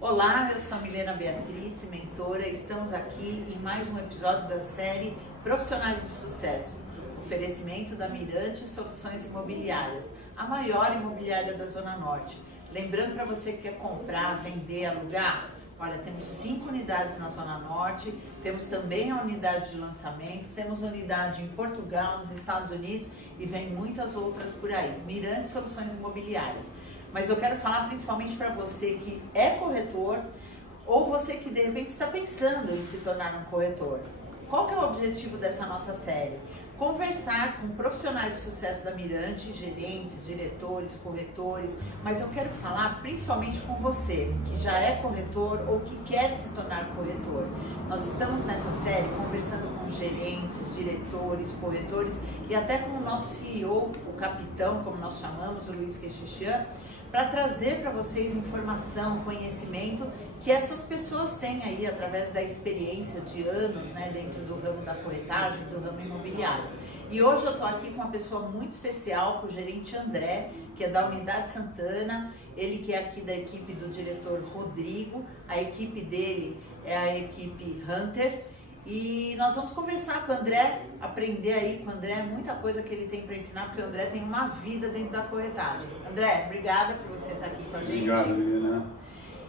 Olá, eu sou a Milena Beatriz, mentora, e estamos aqui em mais um episódio da série Profissionais de Sucesso, oferecimento da Mirante Soluções Imobiliárias, a maior imobiliária da Zona Norte. Lembrando para você que quer comprar, vender, alugar, olha, temos 5 unidades na Zona Norte, temos também a unidade de lançamentos, temos unidade em Portugal, nos Estados Unidos e vem muitas outras por aí. Mirante Soluções Imobiliárias. Mas eu quero falar principalmente para você que é corretor ou você que de repente está pensando em se tornar um corretor. Qual que é o objetivo dessa nossa série? Conversar com profissionais de sucesso da Mirante, gerentes, diretores, corretores, mas eu quero falar principalmente com você que já é corretor ou que quer se tornar corretor. Nós estamos nessa série conversando com gerentes, diretores, corretores e até com o nosso CEO, o capitão, como nós chamamos, o Luiz Quechichian, para trazer para vocês informação, conhecimento que essas pessoas têm aí através da experiência de anos, né, dentro do ramo da corretagem, do ramo imobiliário. E hoje eu estou aqui com uma pessoa muito especial, com o gerente André, que é da Unidade Santana, ele que é aqui da equipe do diretor Rodrigo, a equipe dele é a equipe Hunter. E nós vamos conversar com o André, aprender aí com o André muita coisa que ele tem para ensinar, porque o André tem uma vida dentro da corretagem. André, obrigada por você estar aqui com a gente. Obrigado, Milena.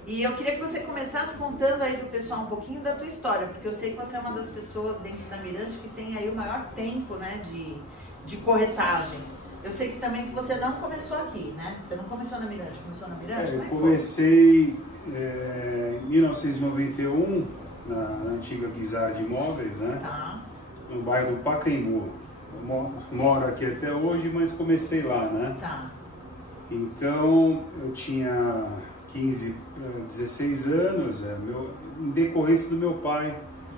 E eu queria que você começasse contando aí pro pessoal um pouquinho da tua história, porque eu sei que você é uma das pessoas dentro da Mirante que tem aí o maior tempo, né, de corretagem. Eu sei que também que você não começou aqui, né? Você não começou na Mirante, começou na Mirante? Eu comecei em 1991, na antiga Guizar Imóveis, né? Tá. No bairro do Pacaembu. Eu moro aqui até hoje, mas comecei lá, né? Tá. Então, eu tinha 16 anos, em decorrência do meu pai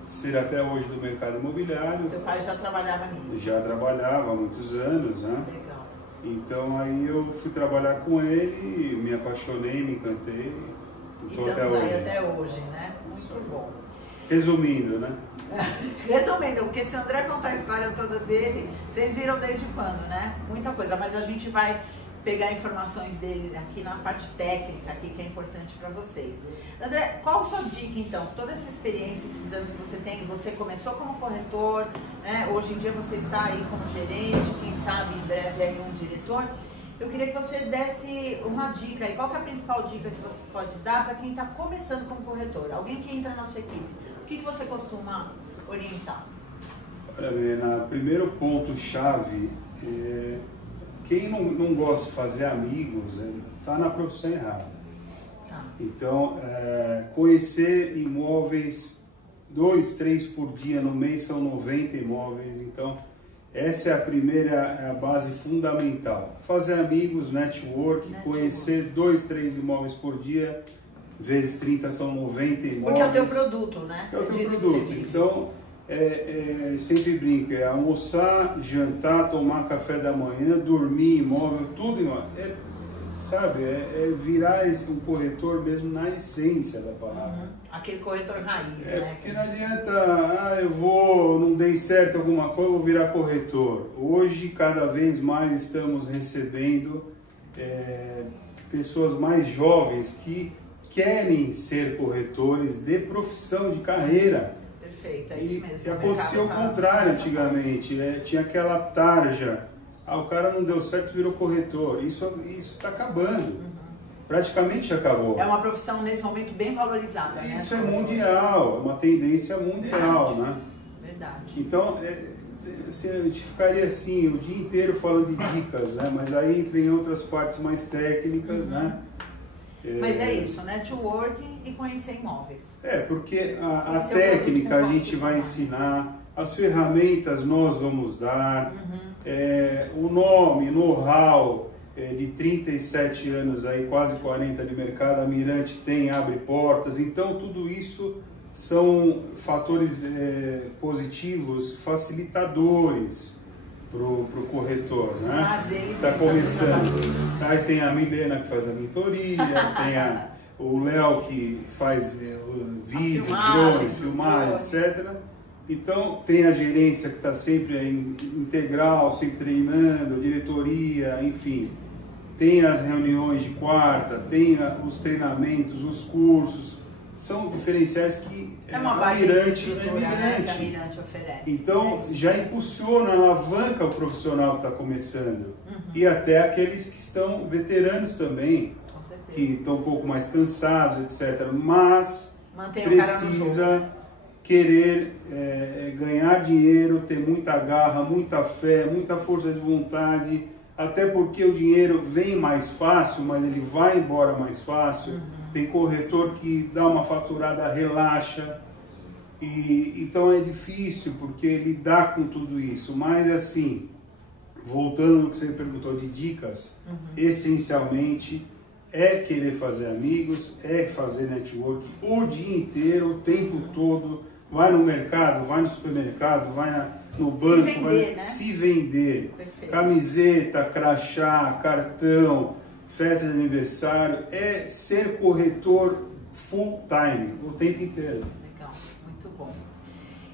ser até hoje do mercado imobiliário. Teu pai já trabalhava nisso? Já trabalhava há muitos anos, né? Legal. Então, aí eu fui trabalhar com ele, me apaixonei, me encantei. Estamos aí até hoje, né? Muito bom. Resumindo, né? Resumindo, porque se o André contar a história toda dele, vocês viram desde quando, né? Muita coisa, mas a gente vai pegar informações dele aqui na parte técnica, aqui que é importante para vocês. André, qual a sua dica então? Toda essa experiência, esses anos que você tem, você começou como corretor, né? Hoje em dia você está aí como gerente, quem sabe em breve aí um diretor. Eu queria que você desse uma dica aí. Qual que é a principal dica que você pode dar para quem está começando como corretor? Alguém que entra na sua equipe. O que você costuma orientar? Olha, Helena, primeiro ponto-chave é quem não gosta de fazer amigos está na profissão errada. Tá. Então, conhecer imóveis 2, 3 por dia no mês são 90 imóveis. Então, essa é a primeira base fundamental. Fazer amigos, network, conhecer 2, 3 imóveis por dia, vezes 30 são 90 imóveis. Porque é o teu produto, né? É o teu produto. Então, sempre brinco, é almoçar, jantar, tomar café da manhã, dormir, imóvel, tudo imóvel. É virar um corretor mesmo na essência da palavra. Aquele corretor raiz, né? Porque não adianta, não dei certo alguma coisa, vou virar corretor. Hoje, cada vez mais estamos recebendo pessoas mais jovens que querem ser corretores de profissão, de carreira. Perfeito, é isso mesmo. E acontecia o contrário antigamente, tinha aquela tarja, o cara não deu certo, virou corretor. Isso está acabando, praticamente acabou. É uma profissão nesse momento bem valorizada, né? Isso é mundial, é uma tendência mundial, né? Verdade. Então, a gente ficaria assim o dia inteiro falando de dicas, né? Mas aí entra em outras partes mais técnicas, né? Mas é isso, networking e conhecer imóveis. Porque a técnica a gente vai ensinar, as ferramentas nós vamos dar, o nome, know-how de 37 anos, aí, quase 40 de mercado, a Mirante abre portas, então tudo isso são fatores positivos, facilitadores para o corretor, né? Mas ele está começando. Aí tem a Milena que faz a mentoria, tem o Léo que faz vídeos, drones, filmagem, etc. Então tem a gerência que está sempre integral, sempre treinando, diretoria, enfim. tem as reuniões de quarta, tem os treinamentos, os cursos, são diferenciais que a Mirante oferece. Então, já impulsiona, alavanca o profissional que está começando. E até aqueles que estão veteranos também, que estão um pouco mais cansados, etc. Mas precisa querer ganhar dinheiro, ter muita garra, muita fé, muita força de vontade, até porque o dinheiro vem mais fácil, mas ele vai embora mais fácil. Tem corretor que dá uma faturada, relaxa, então é difícil porque lidar com tudo isso. Mas assim, voltando no que você perguntou de dicas, essencialmente é querer fazer amigos, é fazer network o dia inteiro, o tempo todo. Vai no mercado, vai no supermercado, vai no banco, se vender. Perfeito. Camiseta, crachá, cartão, festa de aniversário, é ser corretor full time, o tempo inteiro. Legal, muito bom.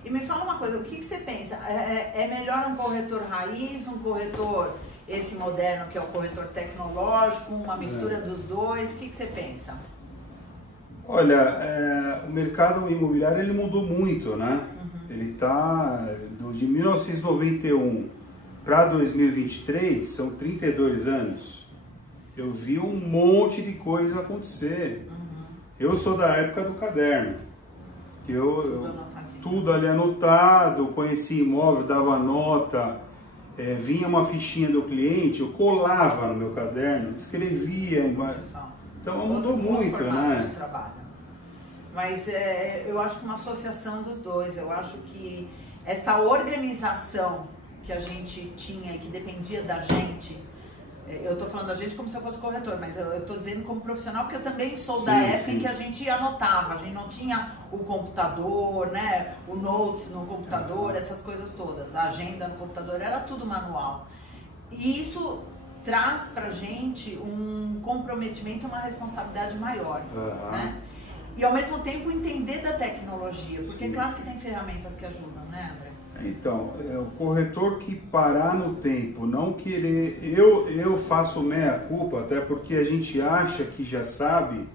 E me fala uma coisa, o que você pensa? É melhor um corretor raiz, um corretor esse moderno que é o corretor tecnológico, uma mistura dos dois? O que você pensa? Olha, o mercado imobiliário ele mudou muito, né? Ele está de 1991 para 2023, são 32 anos. Eu vi um monte de coisa acontecer. Eu sou da época do caderno, que tudo ali anotado, conhecia imóvel, dava nota, vinha uma fichinha do cliente, eu colava no meu caderno, escrevia embaixo. Então mudou muito, né? Mas eu acho que uma associação dos dois, eu acho que essa organização que a gente tinha e que dependia da gente, eu estou falando da gente como se eu fosse corretor, mas eu estou dizendo como profissional porque eu também sou da época em que a gente anotava, a gente não tinha o computador, né, o notes no computador, essas coisas todas, a agenda no computador, era tudo manual. E isso traz pra gente um comprometimento, uma responsabilidade maior, né? E ao mesmo tempo entender da tecnologia, porque claro que tem ferramentas que ajudam, né, André? Então, o corretor que parar no tempo, não querer... Eu faço meia-culpa, até porque a gente acha que já sabe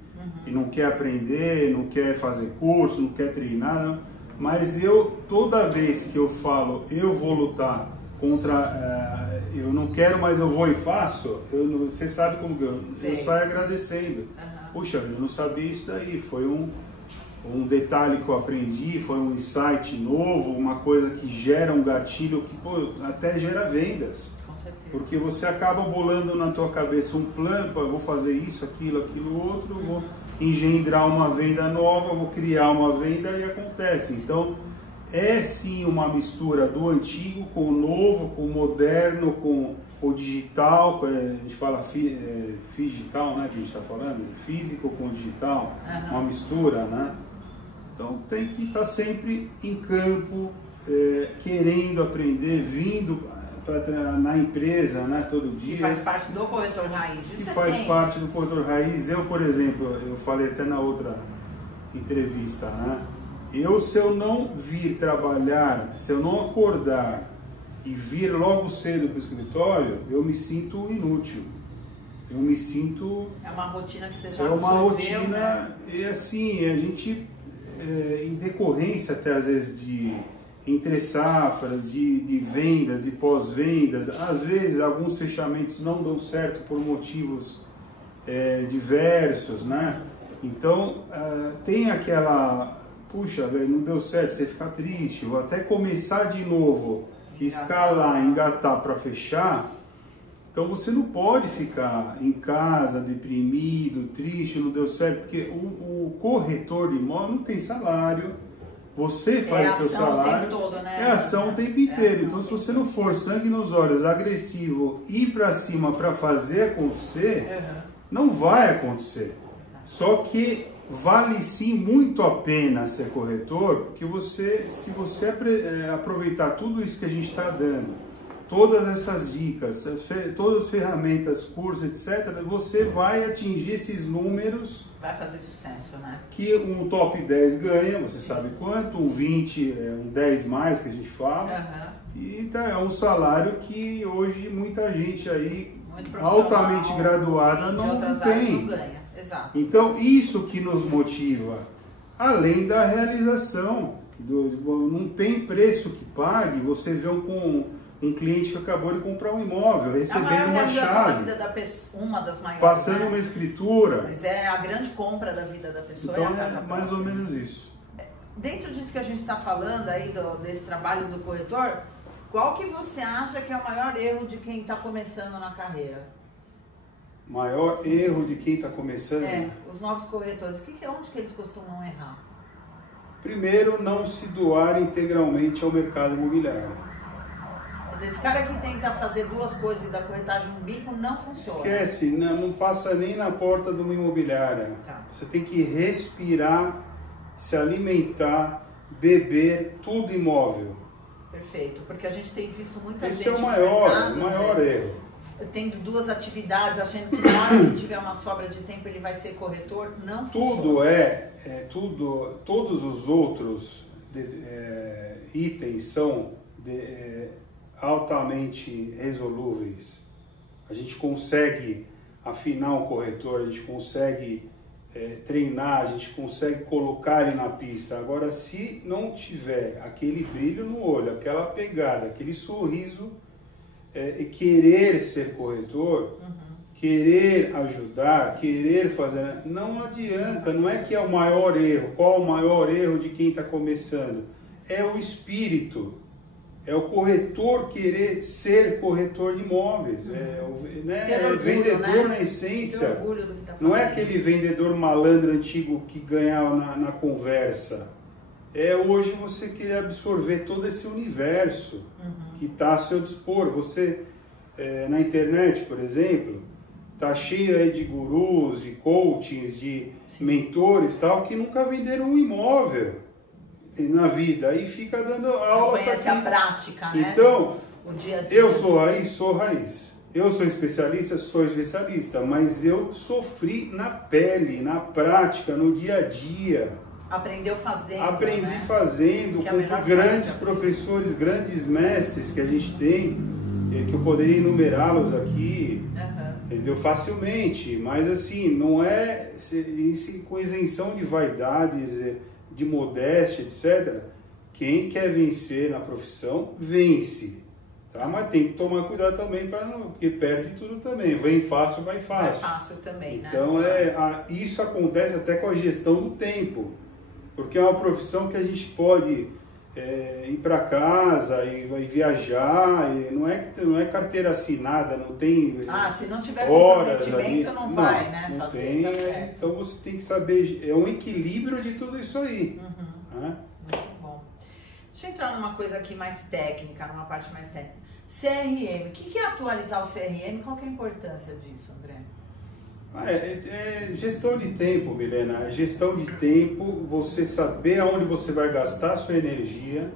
e não quer aprender, não quer fazer curso, não quer treinar, não. Mas toda vez que eu falo, eu vou lutar contra... eu não quero, mas eu vou e faço, você sabe como que eu saio agradecendo. Puxa, eu não sabia isso daí, foi um detalhe que eu aprendi, foi um insight novo, uma coisa que gera um gatilho que até gera vendas. Com certeza. Porque você acaba bolando na tua cabeça um plano, eu vou fazer isso, aquilo outro, vou engendrar uma venda nova, vou criar uma venda e acontece. Então, é sim uma mistura do antigo com o novo, com o moderno, com o digital, a gente fala digital, né, que a gente está falando, físico com digital, uma mistura, né? Então tem que estar sempre em campo, querendo aprender, vindo na empresa, né, todo dia. Que faz parte do corretor raiz. Que faz parte do corretor raiz. Eu, por exemplo, eu falei até na outra entrevista, né? Se eu não vir trabalhar, se eu não acordar e vir logo cedo para o escritório, eu me sinto inútil. Eu me sinto... É uma rotina que você já absorveu, uma rotina, né? E assim, a gente, em decorrência até às vezes de entre safras, de vendas e pós-vendas, às vezes alguns fechamentos não dão certo por motivos diversos, né? Então, tem aquela... Puxa, velho, não deu certo, você fica triste, vou até começar de novo, escalar, engatar para fechar. Então você não pode ficar em casa, deprimido, triste, não deu certo, porque o corretor de imóvel não tem salário, você faz o seu salário, todo, né? é ação o tempo inteiro. Então se você não for sangue nos olhos, agressivo, ir para cima para fazer acontecer, não vai acontecer. Só que vale sim muito a pena ser corretor, porque se você aproveitar tudo isso que a gente está dando, todas essas dicas, todas as ferramentas, cursos, etc., você vai atingir esses números. Vai fazer sucesso, né? Que um top 10 ganha, você sabe quanto, um 20, um 10 mais que a gente fala. E tá, é um salário que hoje muita gente aí altamente graduada não tem. Não ganha. Exato. Então, isso que nos motiva, além da realização. Não tem preço que pague você vê um cliente que acabou de comprar um imóvel, recebendo uma chave, da vida da pessoa, uma das maiores, passando uma escritura. Mas é a grande compra da vida da pessoa. Então é a casa mais própria. ou menos isso. Dentro disso que a gente está falando aí, desse trabalho do corretor, qual que você acha que é o maior erro de quem está começando na carreira? Maior erro de quem está começando? Os novos corretores. Onde que eles costumam errar? Primeiro, não se doar integralmente ao mercado imobiliário. Mas esse cara que tenta fazer duas coisas e da corretagem um bico não funciona. Esquece, não passa nem na porta de uma imobiliária. Tá. Você tem que respirar, se alimentar, beber, tudo imóvel. Perfeito, porque a gente tem visto muita gente... Esse é o maior erro. Tendo duas atividades, achando que na hora que tiver uma sobra de tempo ele vai ser corretor, não funciona. Todos os outros itens são altamente resolúveis. A gente consegue afinar um corretor, a gente consegue treinar, a gente consegue colocar ele na pista. Agora, se não tiver aquele brilho no olho, aquela pegada, aquele sorriso, e querer ser corretor, querer ajudar, querer fazer, não adianta, não é que é o maior erro. Qual o maior erro de quem está começando? É o espírito, é o corretor querer ser corretor de imóveis, é vendedor na essência, do que tá não é aquele vendedor malandro antigo que ganhava na conversa. Hoje você querer absorver todo esse universo que está a seu dispor. Você, na internet, por exemplo, está cheio aí de gurus, de coachings, de mentores tal, que nunca venderam um imóvel na vida e fica dando aula para conhece a prática, né? Então, o dia a dia. Eu sou raiz. Eu sou especialista, mas eu sofri na pele, na prática, no dia a dia. Aprendeu fazendo. Aprendi fazendo, com grandes professores, grandes mestres que a gente tem, que eu poderia enumerá-los aqui, entendeu? Facilmente, mas assim, não é com isenção de vaidades, de modéstia, etc. Quem quer vencer na profissão, vence. Tá? Mas tem que tomar cuidado também, porque perde tudo também. Vem fácil, vai fácil. Vai fácil também, então, isso acontece até com a gestão do tempo. Porque é uma profissão que a gente pode ir para casa e viajar, e não é carteira assinada, não tem se não tiver horas comprometimento ali, não vai, né? Não fazer, tem, tá certo. então você tem que saber, é um equilíbrio de tudo isso aí. Né? Muito bom. Deixa eu entrar numa coisa aqui mais técnica, numa parte mais técnica. CRM, o que é atualizar o CRM? Qual que é a importância disso, André? Gestão de tempo, Milena. Gestão de tempo, você saber aonde você vai gastar a sua energia,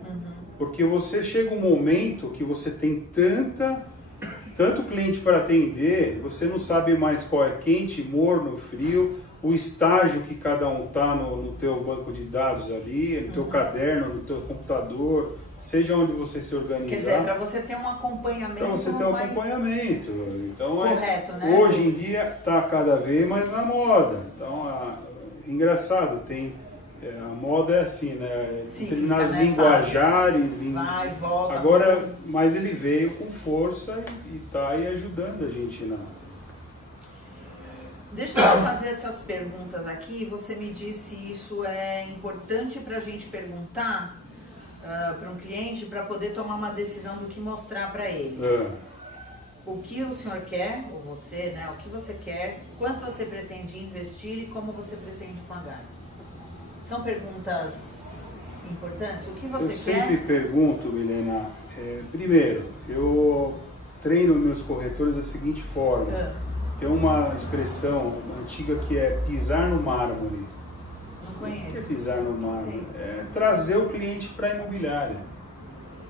porque você chega um momento que você tem tanto cliente para atender, você não sabe mais qual é quente, morno, frio, o estágio que cada um está no teu banco de dados ali, no teu caderno, no teu computador, seja onde você se organizar. Quer dizer, para você ter um acompanhamento Então, você tem um acompanhamento. Então, correto, né? Hoje em dia está cada vez mais na moda. Então, engraçado, a moda é assim, né? Determinados linguajares. Vai, volta. Agora, mas ele veio com força e está aí ajudando a gente na... Deixa eu fazer essas perguntas aqui. Você me disse se isso é importante para a gente perguntar para um cliente para poder tomar uma decisão do que mostrar para ele. O que o senhor quer, ou você, né? O que você quer, quanto você pretende investir e como você pretende pagar. São perguntas importantes. O que você quer? Eu sempre pergunto, Milena, primeiro, eu treino meus corretores da seguinte forma. Tem uma expressão antiga que é pisar no mármore. Não conheço. O que é pisar no mármore? É trazer o cliente para a imobiliária.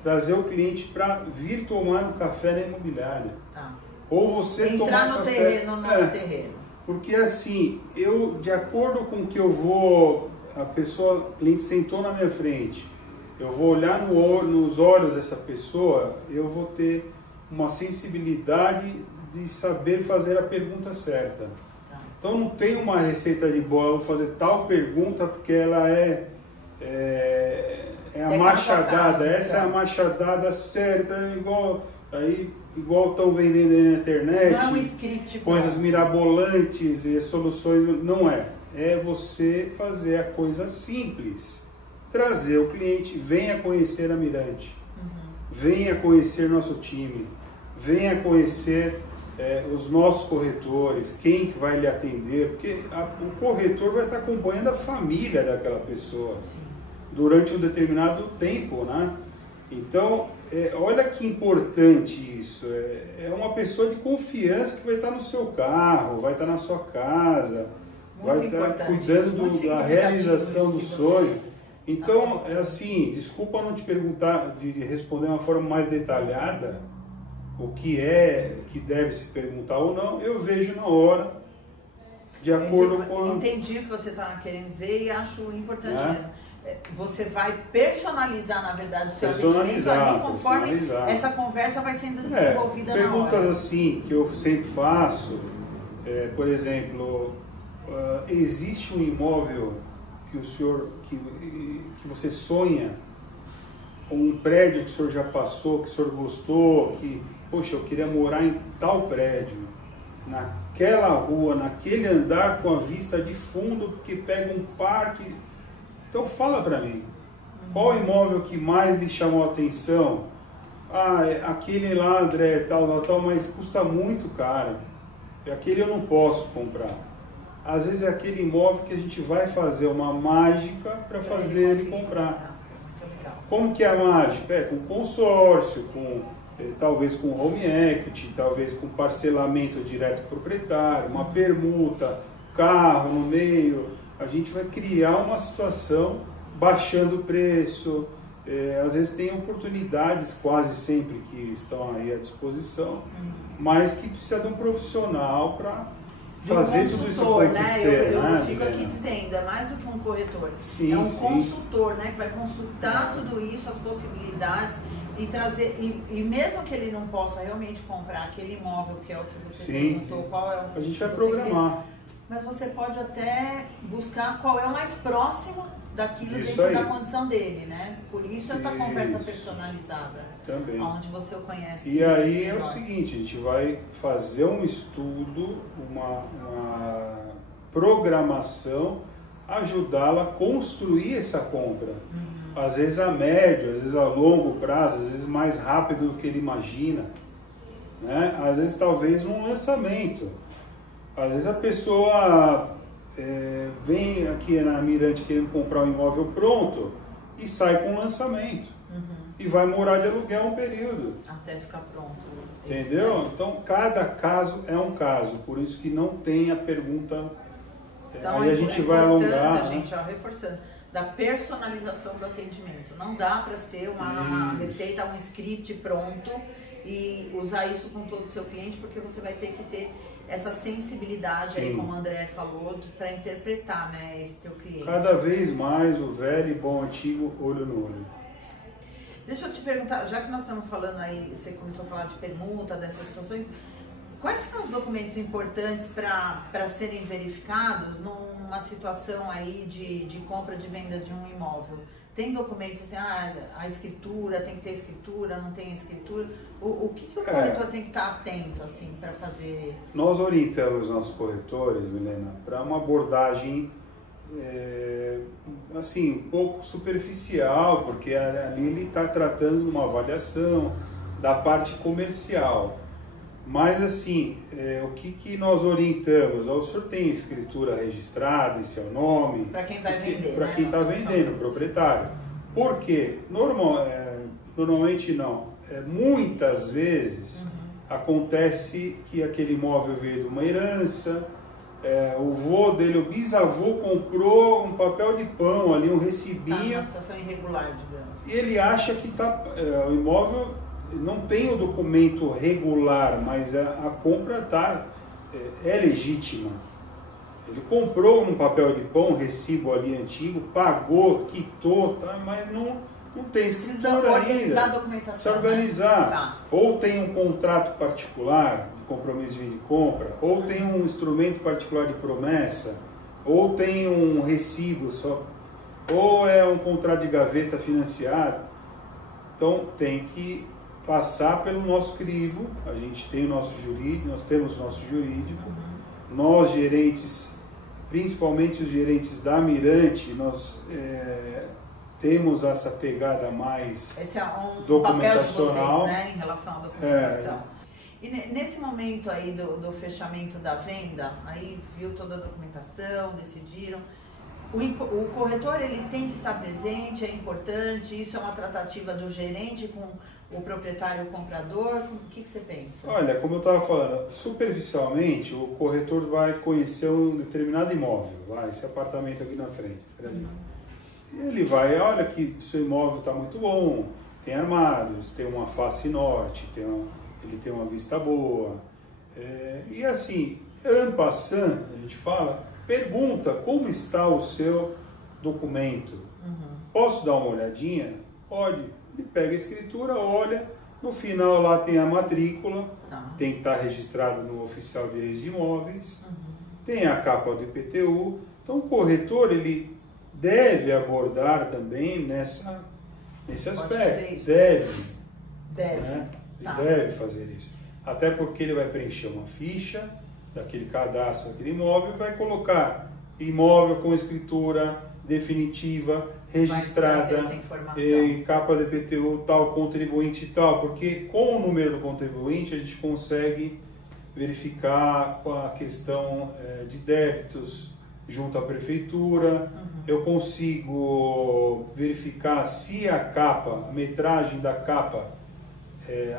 Trazer o cliente para vir tomar um café na imobiliária. Tá. Ou você entrar tomar no café... terreno, no nosso terreno. Porque assim, de acordo com o que eu vou... o cliente sentou na minha frente, eu vou olhar nos olhos dessa pessoa, eu vou ter uma sensibilidade de saber fazer a pergunta certa. Então não tem uma receita de bolo, vou fazer tal pergunta porque ela é a machadada, essa é a machadada certa, igual estão vendendo aí na internet. Não é um script, coisas mirabolantes e soluções, não é. É você fazer a coisa simples. Trazer o cliente, venha conhecer a Mirante, venha conhecer nosso time, venha conhecer os nossos corretores, quem que vai lhe atender, porque o corretor vai estar acompanhando a família daquela pessoa durante um determinado tempo, né? Então, olha que importante isso, é uma pessoa de confiança que vai estar no seu carro, vai estar na sua casa, vai estar cuidando da realização do sonho. Então, assim, desculpa não te perguntar, de responder de uma forma mais detalhada, o que deve se perguntar ou não, eu vejo na hora, de acordo com... Entendi o que você está querendo dizer e acho importante mesmo. Você vai personalizar, na verdade, o seu atendimento ali, conforme essa conversa vai sendo desenvolvida na hora. Perguntas assim, que eu sempre faço, por exemplo, existe um imóvel que o senhor, que você sonha, um prédio que o senhor já passou, que o senhor gostou, que, poxa, eu queria morar em tal prédio, naquela rua, naquele andar com a vista de fundo, porque pega um parque. Então fala para mim, qual imóvel que mais lhe chamou a atenção? Aquele lá, André, tal, mas custa muito caro. Aquele eu não posso comprar. Às vezes é aquele imóvel que a gente vai fazer uma mágica para fazer ele comprar. Como que é a mágica? Com consórcio, talvez com home equity, talvez com parcelamento direto proprietário, uma permuta, carro no meio. A gente vai criar uma situação baixando o preço. Às vezes tem oportunidades, quase sempre, que estão aí à disposição, mas que precisa de um profissional para fazer tudo isso acontecer. Eu fico aqui dizendo, é mais do que um corretor, é um consultor, né, que vai consultar tudo isso, as possibilidades e trazer, e mesmo que ele não possa realmente comprar aquele imóvel que é o que você perguntou, qual é o... A gente vai programar. Mas você pode até buscar qual é o mais próximo daquilo isso dentro aí. da condição dele, né? Por isso essa conversa personalizada. Também. Onde você o conhece. E aí é o seguinte, a gente vai fazer um estudo, uma programação, ajudá-la a construir essa compra. Às vezes a médio, às vezes a longo prazo, às vezes mais rápido do que ele imagina, né? Às vezes talvez num lançamento. Às vezes a pessoa vem aqui na Mirante querendo comprar um imóvel pronto e sai com lançamento. E vai morar de aluguel um período. Até ficar pronto. Entendeu? Então cada caso é um caso, por isso que não tem a pergunta. Então, aí a gente vai alongar. Gente, reforçando, da personalização do atendimento. Não dá para ser uma receita, um script pronto e usar isso com todo o seu cliente, porque você vai ter que ter essa sensibilidade aí, como o André falou, para interpretar, né, esse teu cliente. Cada vez mais o velho e bom antigo olho no olho. Deixa eu te perguntar, já que nós estamos falando aí, você começou a falar de permuta, dessas situações, quais são os documentos importantes para serem verificados numa situação aí de compra de venda de um imóvel? Tem documentos assim, a escritura, tem que ter escritura, não tem escritura? O que o corretor tem que estar atento assim para fazer? Nós orientamos nossos corretores, Milena, para uma abordagem assim, um pouco superficial, porque ali ele está tratando de uma avaliação da parte comercial. Mas assim, o que nós orientamos? O senhor tem escritura registrada em seu nome? Para quem vai vender, para quem está vendendo, o proprietário. Por quê? Normalmente não. Muitas vezes acontece que aquele imóvel veio de uma herança, o vô dele, o bisavô, comprou um papel de pão ali, um recibinho. Tá numa situação irregular, digamos. E ele acha que o imóvel não tem o documento regular, mas a compra é legítima. Ele comprou num papel de pão, um recibo ali antigo, pagou, quitou, mas Não tem Precisa escritura organizar ainda. a documentação. Precisa organizar. Né? Tá. Ou tem um contrato particular de compromisso de venda e compra, ou tem um instrumento particular de promessa, ou tem um recibo só, ou é um contrato de gaveta financiado. Então tem que passar pelo nosso crivo. A gente tem o nosso jurídico, nós temos o nosso jurídico. Nós, gerentes, principalmente os gerentes da Mirante, nós temos essa pegada mais Esse é um documentacional, papel de vocês, né, em relação à documentação. E nesse momento aí do fechamento da venda, aí viu toda a documentação, decidiram. O corretor, ele tem que estar presente, é importante, isso é uma tratativa do gerente com o proprietário e o comprador, o que você pensa? Olha, como eu estava falando, superficialmente o corretor vai conhecer um determinado imóvel, esse apartamento aqui na frente. E ele vai, olha que seu imóvel está muito bom, tem armários, tem uma face norte, ele tem uma vista boa. E assim, en passant, a gente fala, pergunta como está o seu documento. Posso dar uma olhadinha? Pode. Ele pega a escritura, olha, no final lá tem a matrícula, tem que estar registrado no oficial de registro de imóveis, tem a capa do IPTU. Então o corretor, ele deve abordar também nesse aspecto. Deve. Né? Deve fazer isso. Até porque ele vai preencher uma ficha daquele cadastro, daquele imóvel, e vai colocar imóvel com escritura definitiva, registrada, capa do IPTU, tal, contribuinte tal, porque com o número do contribuinte a gente consegue verificar a questão de débitos junto à prefeitura, eu consigo verificar se a capa, a metragem da capa,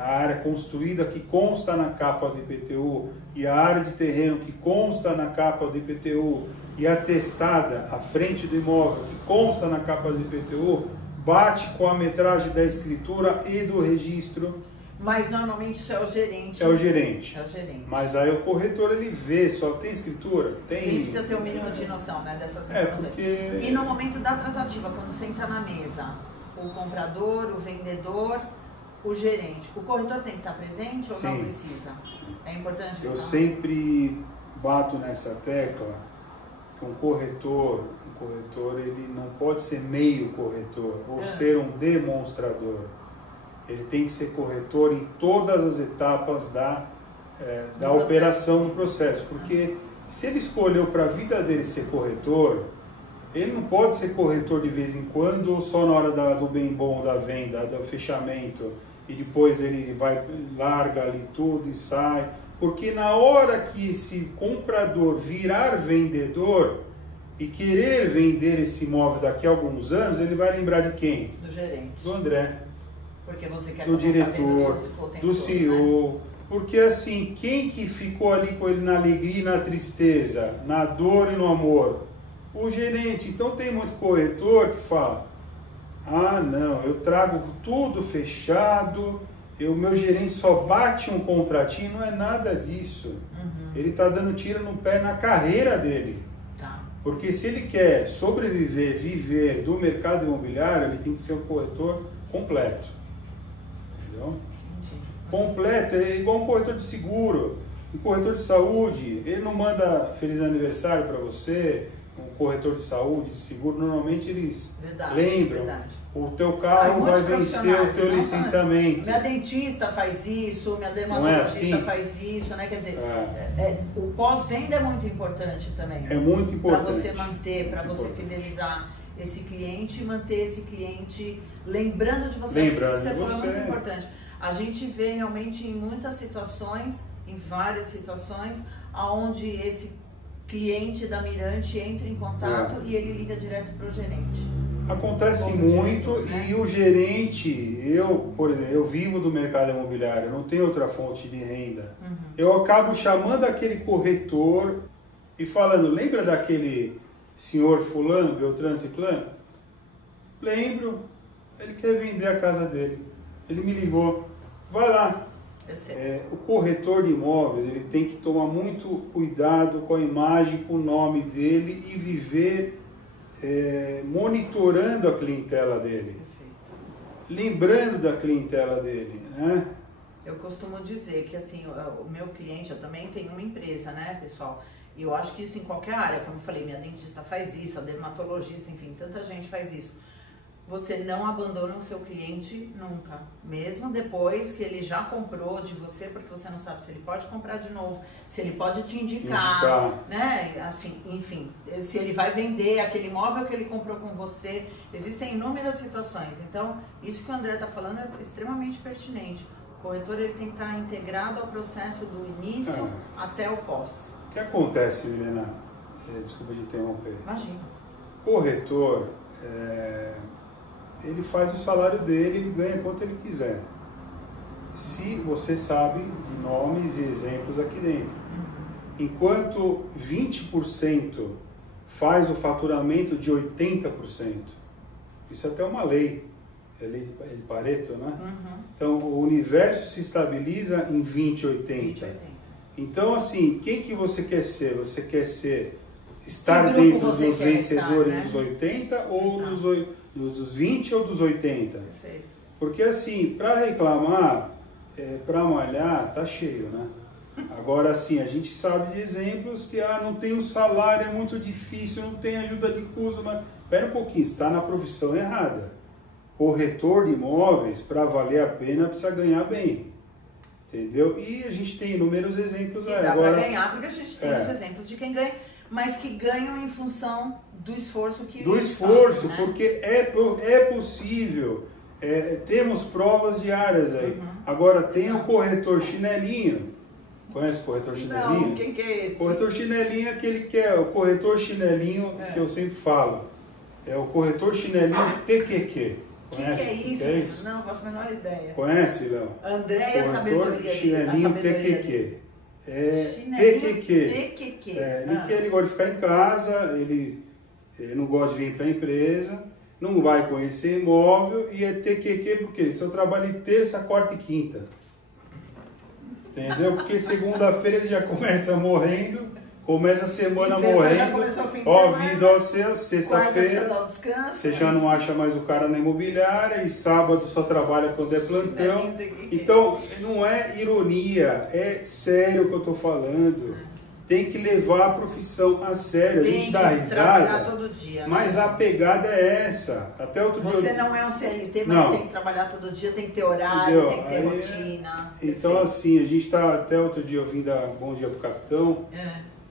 a área construída que consta na capa do IPTU e a área de terreno que consta na capa do IPTU e atestada à frente do imóvel que consta na capa do IPTU, bate com a metragem da escritura e do registro. Mas normalmente isso é o gerente. É o gerente. É o gerente. Mas aí o corretor, ele vê, só tem escritura? Tem. Ele precisa ter um mínimo de noção, né, dessas informações. Porque... E no momento da tratativa, quando senta na mesa, o comprador, o vendedor, o gerente, o corretor tem que estar presente ou não precisa? É importante? Eu sempre bato nessa tecla que um corretor ele não pode ser meio corretor ou ser um demonstrador. Ele tem que ser corretor em todas as etapas da operação do processo. Porque se ele escolheu para a vida dele ser corretor, ele não pode ser corretor de vez em quando ou só na hora do bem bom, da venda, do fechamento, e depois ele larga ali tudo e sai. Porque na hora que esse comprador virar vendedor e querer vender esse imóvel daqui a alguns anos, ele vai lembrar de quem? Do gerente. Do André. Porque você quer do diretor, do CEO. Né? Porque assim, quem que ficou ali com ele na alegria e na tristeza, na dor e no amor? O gerente. Então tem muito corretor que fala, ah não, eu trago tudo fechado, o meu gerente só bate um contratinho. Não é nada disso. Ele está dando tiro no pé na carreira dele. Porque se ele quer sobreviver, viver do mercado imobiliário, ele tem que ser um corretor completo. Entendeu? Completo, é igual um corretor de seguro, um corretor de saúde. Ele não manda feliz aniversário para você, um corretor de saúde, de seguro. Normalmente eles lembram. O teu carro vai vencer o teu licenciamento. Minha dentista faz isso, minha dermatologista faz isso, né? Quer dizer, o pós-venda é muito importante também. É muito importante. Para você manter, para você fidelizar esse cliente e manter esse cliente lembrando de você. Lembrando isso de você. Foi muito importante. A gente vê realmente em muitas situações, em várias situações, onde esse cliente da Mirante entra em contato e ele liga direto para o gerente. Acontece muito, e o gerente, por exemplo, eu vivo do mercado imobiliário, eu não tenho outra fonte de renda. Eu acabo chamando aquele corretor e falando, lembra daquele senhor fulano, Beltrano Ciclano? Lembro, ele quer vender a casa dele. Ele me ligou, vai lá. O corretor de imóveis, ele tem que tomar muito cuidado com a imagem, com o nome dele e viver monitorando a clientela dele. lembrando da clientela dele, né? Eu costumo dizer que assim, o meu cliente, eu também tenho uma empresa, né, pessoal? E eu acho que isso em qualquer área, como eu falei, minha dentista faz isso, a dermatologista, enfim, tanta gente faz isso. Você não abandona o seu cliente nunca, mesmo depois que ele já comprou de você, porque você não sabe se ele pode comprar de novo, se ele pode te indicar, né? Enfim, se ele vai vender aquele imóvel que ele comprou com você. Existem inúmeras situações. Então, isso que o André está falando é extremamente pertinente. O corretor ele tem que estar integrado ao processo do início até o pós. O que acontece, Milena? Desculpa de interromper. Imagina. Corretor, ele faz o salário dele, ele ganha quanto ele quiser. Se você sabe de nomes e exemplos aqui dentro. Enquanto 20% faz o faturamento de 80%. Isso é até uma lei. Ele Pareto, né? Então, o universo se estabiliza em 20-80. Então, assim, quem que você quer ser? Você quer estar dentro dos vencedores dos 80 ou dos 20 ou dos 80? Perfeito. Porque, assim, para reclamar, para malhar, tá cheio, né? Agora, assim, a gente sabe de exemplos que não tem um salário, é muito difícil, não tem ajuda de custo, mas espera um pouquinho, está na profissão errada. Corretor de imóveis, para valer a pena, precisa ganhar bem. Entendeu? E a gente tem inúmeros exemplos aí. Dá para ganhar, porque a gente tem os exemplos de quem ganha, mas que ganham em função do esforço que eles fazem, né? Porque é possível. Temos provas diárias aí. Agora, tem o corretor chinelinho. Conhece o corretor chinelinho? Não, quem que é esse? Corretor chinelinho é aquele que é o corretor chinelinho que eu sempre falo. É o corretor chinelinho TQQ. O que é isso? Não, não faço a menor ideia. Conhece, Léo? André e a sabedoria chinelinho TQQ. TQQ. Ele gosta de ficar em casa, ele não gosta de vir para a empresa, não vai conhecer imóvel e é TQQ porque seu trabalho é terça, quarta e quinta. Entendeu? Porque segunda-feira ele já começa morrendo. Começa a semana morrendo, vida ao céu, sexta-feira, você já não acha mais o cara na imobiliária, e sábado só trabalha quando é plantão. Então, não é ironia, é sério o que eu estou falando. Tem que levar a profissão a sério, a gente dá risada, todo dia, mas a pegada é essa. Até outro dia Você não é um CLT, mas tem que trabalhar todo dia, tem que ter horário, tem que ter rotina. Então, assim, a gente está, até outro dia eu vim dar bom dia pro capitão.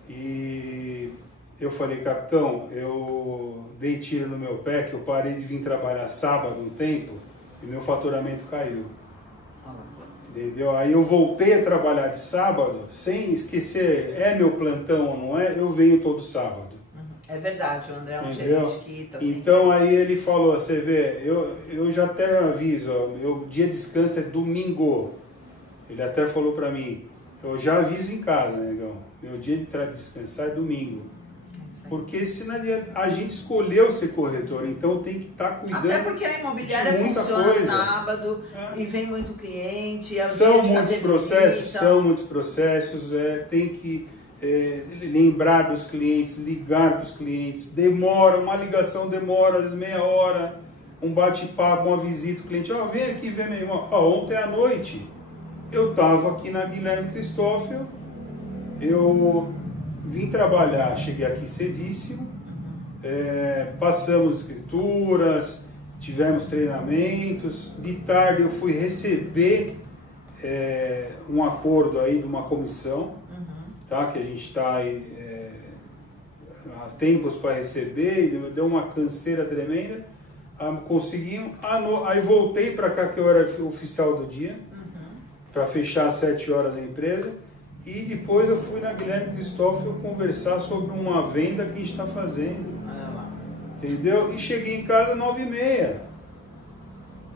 E eu falei, capitão, eu dei tiro no meu pé, que eu parei de vir trabalhar sábado um tempo e meu faturamento caiu. Entendeu? Aí eu voltei a trabalhar de sábado, sem esquecer, meu plantão ou não é, eu venho todo sábado. É verdade, o André é um gerente que tá Então aí ele falou, você vê, eu já até aviso, meu dia de descanso é domingo. Ele até falou pra mim, eu já aviso em casa, negão. Meu dia de descansar é domingo. Porque senão a gente escolheu ser corretor, então tem que estar cuidando. Até porque a imobiliária funciona sábado e vem muito cliente. São muitos processos, tem que lembrar dos clientes, ligar para os clientes. Demora, uma ligação demora às vezes meia hora, um bate-papo, uma visita, o cliente, vem aqui ver meu irmão. Ontem à noite eu estava aqui na Guilherme Cristófilo. Eu vim trabalhar, cheguei aqui cedíssimo, passamos escrituras, tivemos treinamentos, de tarde eu fui receber um acordo aí de uma comissão, tá? Que a gente está aí há tempos para receber, e deu uma canseira tremenda, conseguimos, aí voltei para cá que eu era oficial do dia, para fechar às 7 horas a empresa. E depois eu fui na Guilherme Cristófilo conversar sobre uma venda que a gente está fazendo. Entendeu? E cheguei em casa às 9h30.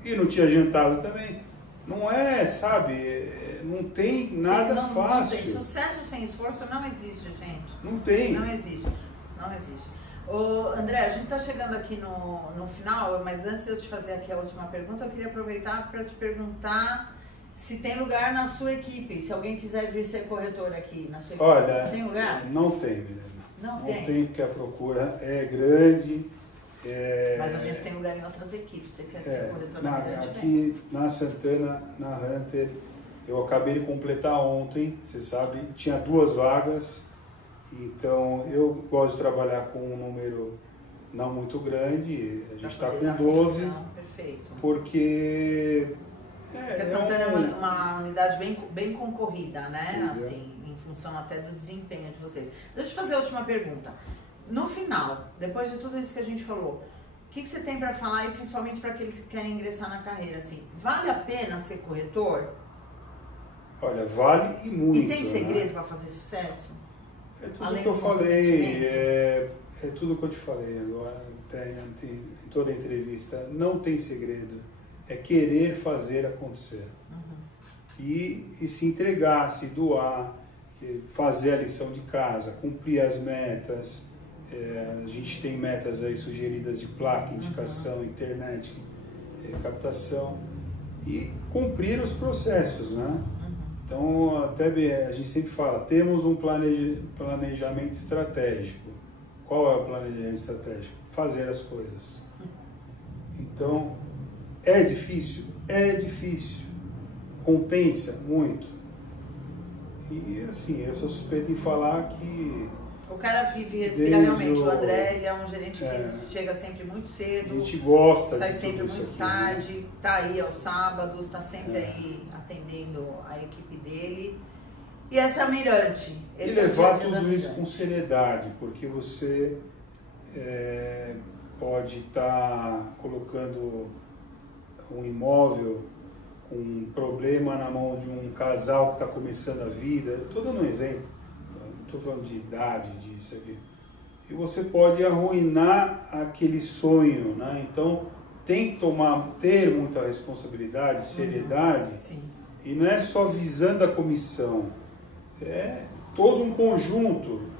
E não tinha jantado também. Não é, sabe? Não tem nada fácil. Não tem. Sucesso sem esforço não existe, gente. Não tem. Não existe. Não existe. Ô, André, a gente está chegando aqui no final, mas antes de eu te fazer aqui a última pergunta, eu queria aproveitar para te perguntar se tem lugar na sua equipe, se alguém quiser vir ser corretor aqui na sua equipe. Olha, tem lugar? Não tem, Milena. Não tem porque a procura é grande, Mas a gente tem lugar em outras equipes. Você quer ser corretor na Mirante? Aqui na Santana, na Hunter, eu acabei de completar ontem, você sabe, tinha 2 vagas. Então eu gosto de trabalhar com um número não muito grande, a gente está com 12, perfeito. Porque a Santana é uma unidade bem concorrida, né? Assim, em função até do desempenho de vocês. Deixa eu fazer a última pergunta. No final, depois de tudo isso que a gente falou, o que você tem para falar, e principalmente para aqueles que querem ingressar na carreira? Assim, vale a pena ser corretor? Olha, vale e muito. E tem segredo para fazer sucesso? É tudo que eu falei, é tudo que eu te falei agora, em toda a entrevista. Não tem segredo, é querer fazer acontecer. E se entregar, se doar, fazer a lição de casa, cumprir as metas. A gente tem metas aí sugeridas de placa, indicação, internet, captação, e cumprir os processos, né? Então, até a gente sempre fala, temos um planejamento estratégico. Qual é o planejamento estratégico? Fazer as coisas. Então, é difícil? É difícil. Compensa muito. E assim, eu sou suspeito em falar que... O cara vive e respira realmente. O André, ele é um gerente que chega sempre muito cedo. A gente gosta sai sempre muito tarde, né? Tá aí aos sábados, tá sempre aí atendendo a equipe dele. E essa é a Mirante. E levar tudo isso com seriedade, porque você pode estar colocando um imóvel com um problema na mão de um casal que está começando a vida. Estou dando um exemplo. Estou falando de idade, disso aqui. E você pode arruinar aquele sonho, né? Então, tem que ter muita responsabilidade, seriedade. Sim. E não é só visando a comissão. É todo um conjunto.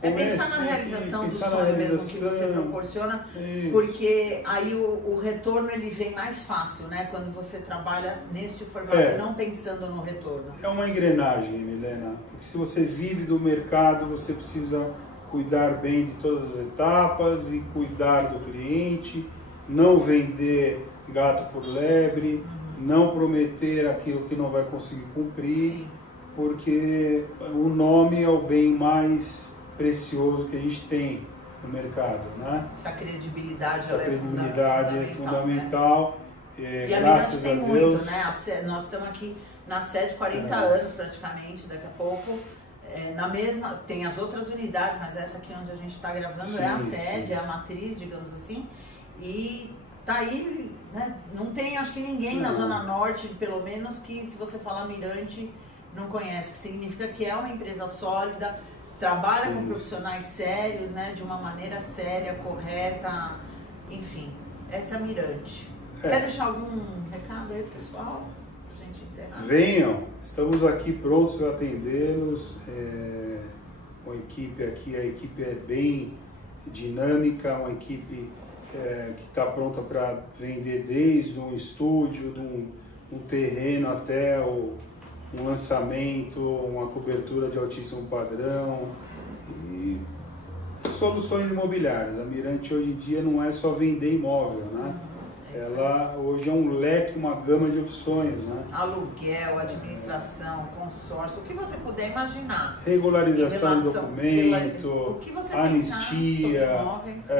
Pensar na realização do sonho mesmo que você proporciona, porque aí o retorno ele vem mais fácil, né? Quando você trabalha neste formato, não pensando no retorno. É uma engrenagem, Milena, porque se você vive do mercado, você precisa cuidar bem de todas as etapas e cuidar do cliente, não vender gato por lebre, não prometer aquilo que não vai conseguir cumprir, porque o nome é o bem mais precioso que a gente tem no mercado, né? Essa credibilidade, é fundamental. Né? E a Mirante tem muito, né? Nós estamos aqui na sede 40 anos praticamente, daqui a pouco. Na mesma, tem as outras unidades, mas essa aqui onde a gente está gravando é a sede, é a matriz, digamos assim. E tá aí, né? Não tem, acho que ninguém na Zona Norte, pelo menos, que se você falar Mirante, não conhece, que significa que é uma empresa sólida, trabalha com profissionais sérios, né, de uma maneira séria, correta, enfim, essa é a Mirante. Quer deixar algum recado aí, pessoal, pra gente encerrar? Venham, estamos aqui prontos a atendê-los, com a equipe aqui, a equipe é bem dinâmica, uma equipe que está pronta para vender desde um estúdio, um terreno até um lançamento, uma cobertura de altíssimo padrão e soluções imobiliárias. A Mirante hoje em dia não é só vender imóvel, né? Ela hoje é um leque, uma gama de opções, né? Aluguel, administração, consórcio, o que você puder imaginar. Regularização de documento, anistia,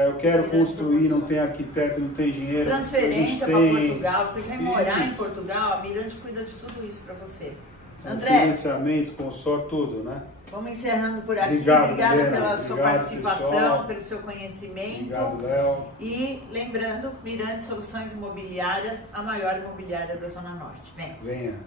eu quero construir, não tem arquiteto, não tem engenheiro. Transferência para Portugal, você quer morar em Portugal, a Mirante cuida de tudo isso para você. André, financiamento, consórcio, tudo, né? Vamos encerrando por aqui. Obrigada pela sua participação, pessoal, pelo seu conhecimento. Obrigado, Léo. E lembrando, Mirante Soluções Imobiliárias, a maior imobiliária da Zona Norte. Venha.